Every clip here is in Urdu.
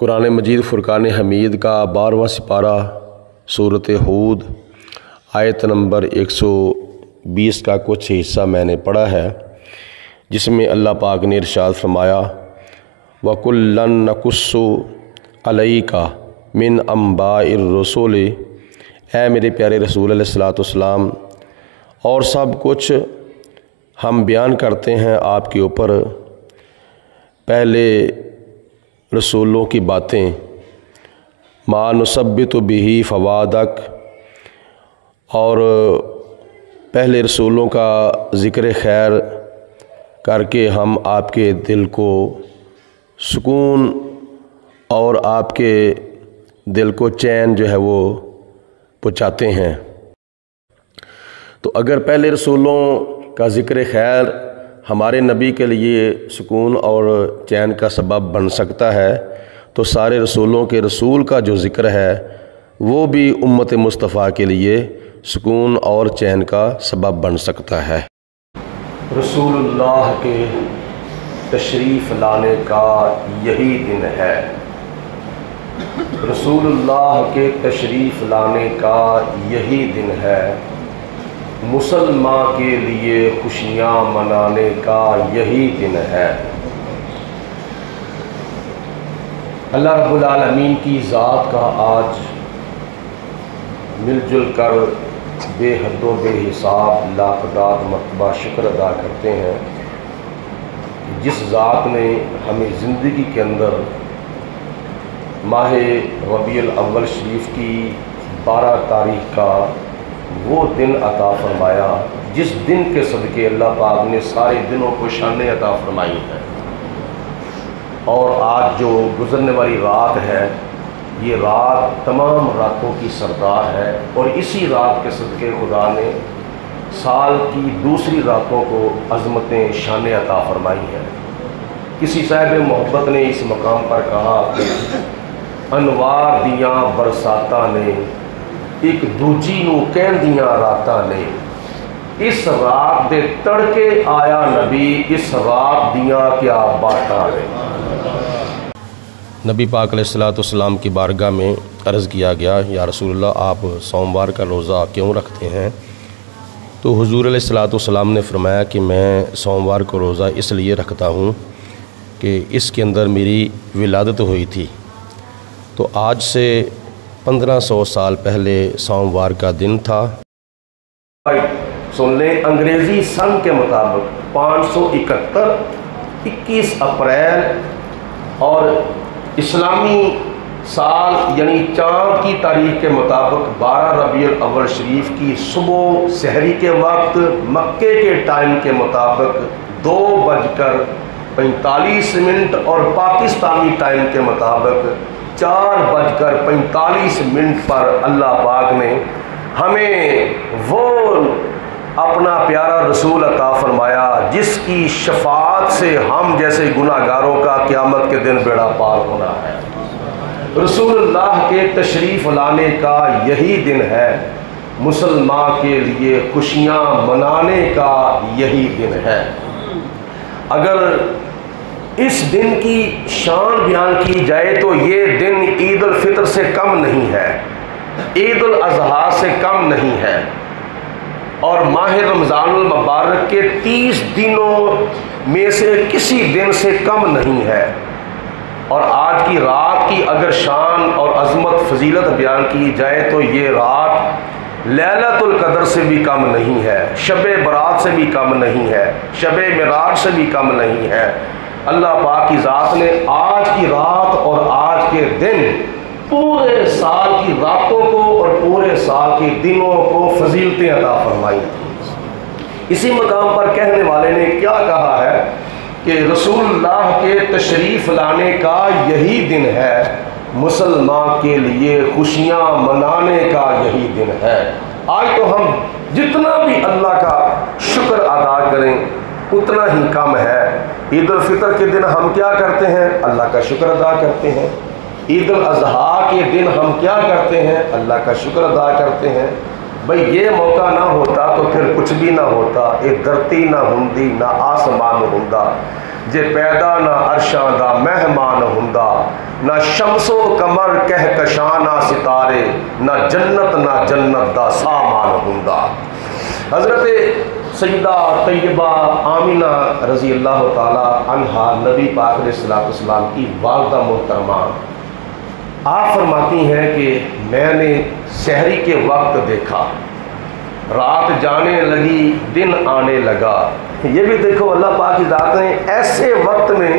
قرآن مجید فرقان حمید کا 12واں سپارہ سورۃ ہود آیت نمبر 120 کا کچھ حصہ میں نے پڑھا ہے، جس میں اللہ پاک نے ارشاد فرمایا وَكُلًّا نَقُصُّ عَلَيْكَ مِنْ أَنْبَاءِ الرُّسُلِ، اے میرے پیارے رسول علیہ الصلوۃ والسلام، اور سب کچھ ہم بیان کرتے ہیں آپ کے اوپر پہلے رسولوں کی باتیں، ما نثبت بہ فؤادک، اور پہلے رسولوں کا ذکر خیر کر کے ہم آپ کے دل کو سکون اور آپ کے دل کو چین جو ہے وہ پہنچاتے ہیں۔ تو اگر پہلے رسولوں کا ذکر خیر ہمارے نبی کے لیے سکون اور چین کا سبب بن سکتا ہے، تو سارے رسولوں کے رسول کا جو ذکر ہے وہ بھی امت مصطفیٰ کے لیے سکون اور چین کا سبب بن سکتا ہے۔ رسول اللہ کے تشریف لانے کا یہی دن ہے، رسول اللہ کے تشریف لانے کا یہی دن ہے، مسلمان کے لیے خوشیاں منانے کا یہی دن ہے۔ اللہ رب العالمین کی ذات کا آج مل جل کر بے حد و بے حساب لاکھداد مرتبہ شکر ادا کرتے ہیں، جس ذات نے ہمیں زندگی کے اندر ماہ ربیع الاول شریف کی 12 تاریخ کا وہ دن عطا فرمایا جس دن کے صدقے اللہ پاک نے سارے دنوں کو شانیں عطا فرمائی ہیں۔ اور آج جو گزرنے والی رات ہے، یہ رات تمام راتوں کی سردار ہے، اور اسی رات کے صدقے خدا نے سال کی دوسری راتوں کو عظمتیں شانیں عطا فرمائی ہیں۔ کسی صاحب محبت نے اس مقام پر کہا کہ انوار دیاں برساتاں نے ایک دوجی نو کہندیاں راتاں نے، اس رات دے تڑکے آیا نبی، اس رات دیاں کیا باتاں نے۔ نبی پاک علیہ الصلوۃ والسلام کی بارگاہ میں عرض کیا گیا، یا رسول اللہ آپ سوموار کا روزہ کیوں رکھتے ہیں؟ تو حضور علیہ الصلوۃ والسلام نے فرمایا کہ میں سوموار کو روزہ اس لیے رکھتا ہوں کہ اس کے اندر میری ولادت ہوئی تھی۔ تو آج سے 1500 سال پہلے سوموار کا دن تھا۔ سن لیں، انگریزی سن کے مطابق 571 21 اپریل، اور اسلامی سال یعنی چاند کی تاریخ کے مطابق 12 ربیع الاول شریف کی صبح سحری کے وقت، مکے کے ٹائم کے مطابق 2:45 اور پاکستانی ٹائم کے مطابق 4:45 پر اللہ پاک نے ہمیں وہ اپنا پیارا رسول عطا فرمایا جس کی شفاعت سے ہم جیسے گناہ گاروں کا قیامت کے دن بیڑا پار ہونا ہے۔ رسول اللہ کے تشریف لانے کا یہی دن ہے، مسلمان کے لیے خوشیاں منانے کا یہی دن ہے۔ اگر اس دن کی شان بیان کی جائے تو یہ دن عید الفطر سے کم نہیں ہے، عید الاضحیٰ سے کم نہیں ہے، اور ماہ رمضان المبارک کے 30 دنوں میں سے کسی دن سے کم نہیں ہے۔ اور آج کی رات کی اگر شان اور عظمت فضیلت بیان کی جائے تو یہ رات لیلۃ القدر سے بھی کم نہیں ہے، شب برات سے بھی کم نہیں ہے، شب معراج سے بھی کم نہیں ہے۔ اللہ پاک کی ذات نے آج کی رات اور آج کے دن پورے سال کی راتوں کو اور پورے سال کے دنوں کو فضیلتیں عطا فرمائی۔ اسی مقام پر کہنے والے نے کیا کہا ہے کہ رسول اللہ کے تشریف لانے کا یہی دن ہے، مسلمان کے لیے خوشیاں منانے کا یہی دن ہے۔ آج تو ہم جتنا بھی اللہ کا شکر ادا کریں اتنا ہی کم ہے۔ عید الفطر کے دن ہم کیا کرتے ہیں؟ اللہ کا شکر ادا کرتے ہیں۔ عید الاضحیٰ کے دن ہم کیا کرتے ہیں؟ اللہ کا شکر ادا کرتے ہیں۔ بھئی یہ موقع نہ ہوتا تو پھر کچھ بھی نہ ہوتا، اے دھرتی نہ ہوندی نہ آسمان ہوندا، جے پیدا نہ عرشاں دا مہمان ہوندا، نہ شمس و کمر کہکشاں ستارے، نہ جنت دا سامان ہوندا۔ حضرت سیدہ طیبہ آمینہ رضی اللہ تعالی عنہا نبی پاک علیہ الصلوۃ والسلام کی والدہ محترمہ، آپ فرماتی ہیں کہ میں نے سحری کے وقت دیکھا، رات جانے لگی دن آنے لگا۔ یہ بھی دیکھو اللہ پاک کی ذات نے ایسے وقت میں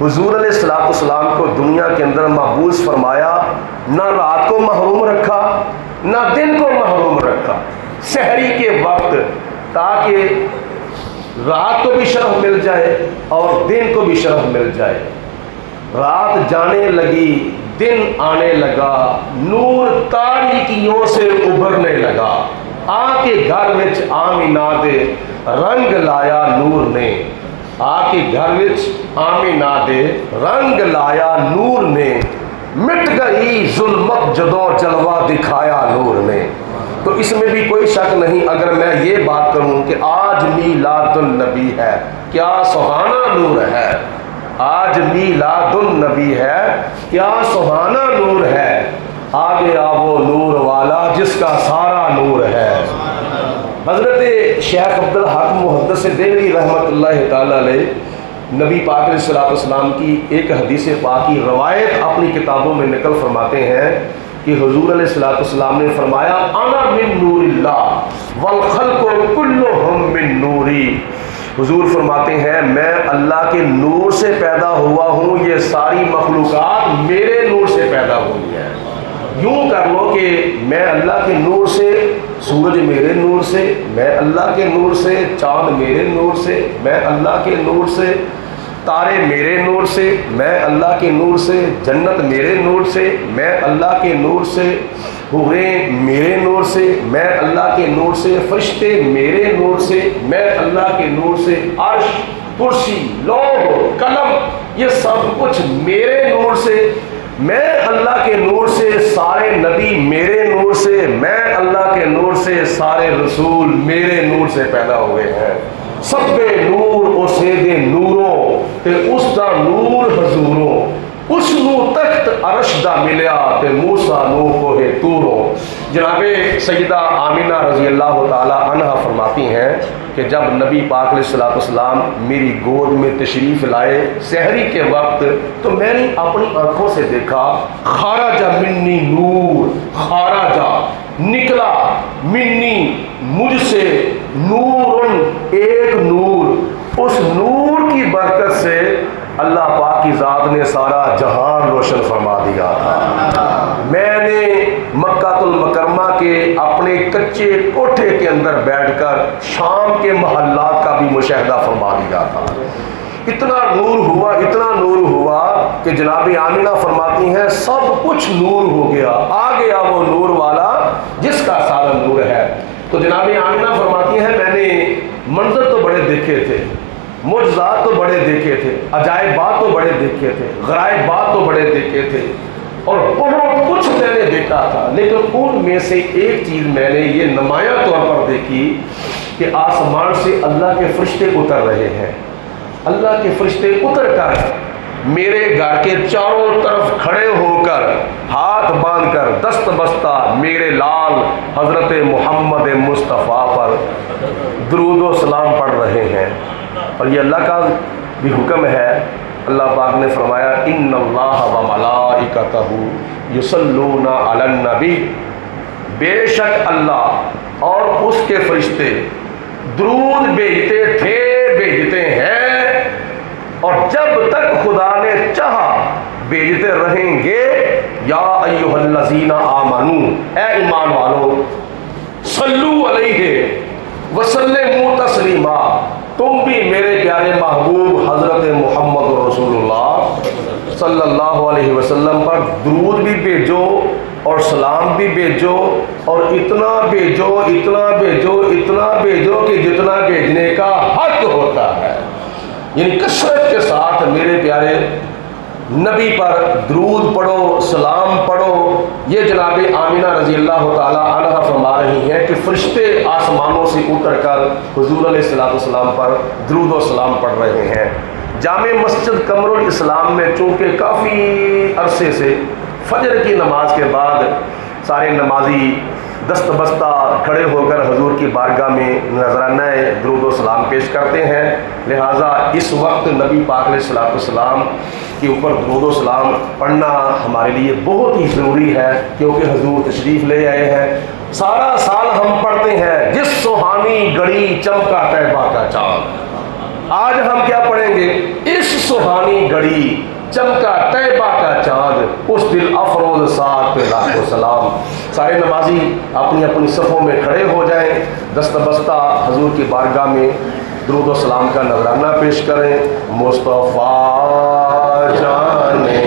حضور علیہ الصلوۃ والسلام کو دنیا کے اندر محبوس فرمایا، نہ رات کو محروم رکھا نہ دن کو محروم رکھا، سحری کے وقت، تاکہ رات کو بھی شرف مل جائے اور دن کو بھی شرف مل جائے۔ رات جانے لگی دن آنے لگا، نور تاریکیوں سے ابھرنے لگا، آ کے گھر وچ آمینہ دے رنگ لایا نور نے، آ کے گھر وچ آمینہ دے رنگ لایا نور نے، مٹ گئی ظلمت جدوں جلوہ دکھایا نور نے۔ تو اس میں بھی کوئی شک نہیں اگر میں یہ بات کروں کہ آج میلاد النبی ہے، کیا سبحانہ نور ہے، آج میلاد النبی ہے، کیا سبحانہ نور ہے، آ گیا وہ نور والا جس کا سارا نور ہے۔ حضرت شیخ عبدالحق محدث دہلوی رحمۃ اللہ تعالی علیہ نبی پاک علیہ الصلوۃ والسلام کی ایک حدیث پاک کی روایت اپنی کتابوں میں نقل فرماتے ہیں کہ حضور علیہ الصلوۃ والسلام نے فرمایا انا من نور اللہ والخلق کلہم من نوری۔ حضور فرماتے ہیں میں اللہ کے نور سے پیدا ہوا ہوں، یہ ساری مخلوقات میرے نور سے پیدا ہوئی ہیں۔ یوں کر لو کہ میں اللہ کے نور سے، سورج میرے نور سے، میں اللہ کے نور سے، چاند میرے نور سے، میں اللہ کے نور سے، تارے میرے نور سے، میں اللہ کے نور سے، جنت میرے نور سے، میں اللہ کے نور سے، حوریں میرے نور سے، میں اللہ کے نور سے، فرشتے میرے نور سے، میں اللہ کے نور سے، عرش، کرسی، لوح، قلم، یہ سب کچھ میرے نور سے، میں اللہ کے نور سے، سارے نبی میرے نور سے، میں اللہ کے نور سے، سارے رسول میرے نور سے پیدا ہوئے ہیں۔ سب نور اسے دے نوروں تے اس دا نور حضوروں، اس نو تخت عرش دا ملیا تے موسیٰ نو کوہ توروں۔ جناب سیدہ آمینہ رضی اللہ تعالی عنہ فرماتی ہیں کہ جب نبی پاک علیہ الصلوۃ والسلام میری گود میں تشریف لائے سحری کے وقت، تو میں نے اپنی آنکھوں سے دیکھا خارج منی نور، خارج نکلا، منی مجھ سے، نور ایک نور، اس نور کی برکت سے اللہ پاک کی ذات نے سارا جہان روشن فرما دیا تھا۔ میں نے مکہ المکرمہ کے اپنے کچے کوٹھے کے اندر بیٹھ کر شام کے محلات کا بھی مشاہدہ فرما دیا تھا۔ اتنا نور ہوا، اتنا نور ہوا کہ جناب آمینہ فرماتی ہیں سب کچھ نور ہو گیا، آ گیا وہ نور والا جس کا سارا نور ہے۔ تو جناب آمینہ فرماتی ہیں میں نے منظر تو بڑے دیکھے تھے، معجزات تو بڑے دیکھے تھے، عجائبات تو بڑے دیکھے تھے، غرائبات تو بڑے دیکھے تھے، اور بہت کچھ میں نے دیکھا تھا، لیکن ان میں سے ایک چیز میں نے یہ نمایاں طور پر دیکھی کہ آسمان سے اللہ کے فرشتے اتر رہے ہیں۔ اللہ کے فرشتے اتر کر میرے گھر کے چاروں طرف کھڑے ہو کر، ہاتھ باندھ کر، دست بستہ میرے لال حضرت محمد مصطفیٰ پر درود و سلام پڑھ رہے ہیں۔ اور یہ اللہ کا بھی حکم ہے۔ اللہ پاک نے فرمایا ان اللہ و ملائکتہ یصلون علی النبی، بے شک اللہ اور اس کے فرشتے درود بھیجتے تھے، بھیجتے ہیں، اور جب تک خدا نے چاہا بھیجتے رہیں گے۔ یا ایھا الذین آمنوا، اے ایمان والو، صلو علیہ وسلموا تسلیما، تم بھی میرے پیارے محبوب حضرت محمد رسول اللہ صلی اللہ علیہ وسلم پر درود بھی بھیجو اور سلام بھی بھیجو، اور اتنا بھیجو، اتنا بھیجو، اتنا بھیجو کہ جتنا بھیجنے کا حق ہوتا ہے، یعنی کثرت کے ساتھ میرے پیارے نبی پر درود پڑھو، سلام پڑھو۔ یہ جناب آمینہ رضی اللہ تعالی عنہ فرما رہی ہیں کہ فرشتے آسمانوں سے اتر کر حضور علیہ الصلوۃ والسلام پر درود و سلام پڑھ رہے ہیں۔ جامع مسجد قمر الاسلام میں چونکہ کافی عرصے سے فجر کی نماز کے بعد سارے نمازی دست بستہ کھڑے ہو کر حضور کی بارگاہ میں نذرانہ درود و سلام پیش کرتے ہیں، لہٰذا اس وقت نبی پاک علیہ السلام کے اوپر درود و سلام پڑھنا ہمارے لیے بہت ہی ضروری ہے، کیونکہ حضور تشریف لے آئے ہیں۔ سارا سال ہم پڑھتے ہیں جس سہانی گھڑی چمکا طیبہ کا چاند، آج ہم کیا پڑھیں گے؟ اس سہانی گھڑی چمکا طیبہ کا چاند، اس دل افروز ساتھ پہ لاکھوں سلام۔ سارے نمازی اپنی اپنی صفوں میں کھڑے ہو جائیں، دست بستہ حضور کی بارگاہ میں درود و سلام کا نذرانہ پیش کریں۔ مصطفیٰ جانے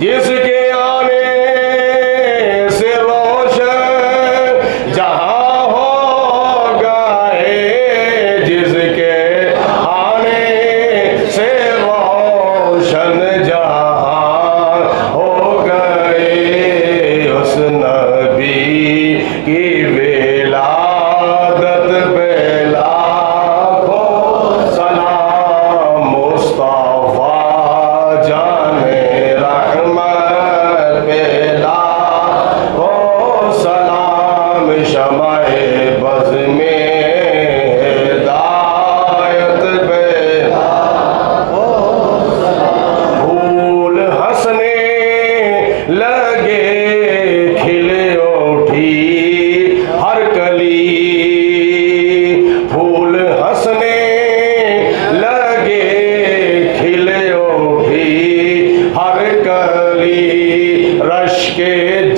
جس کے آنے سے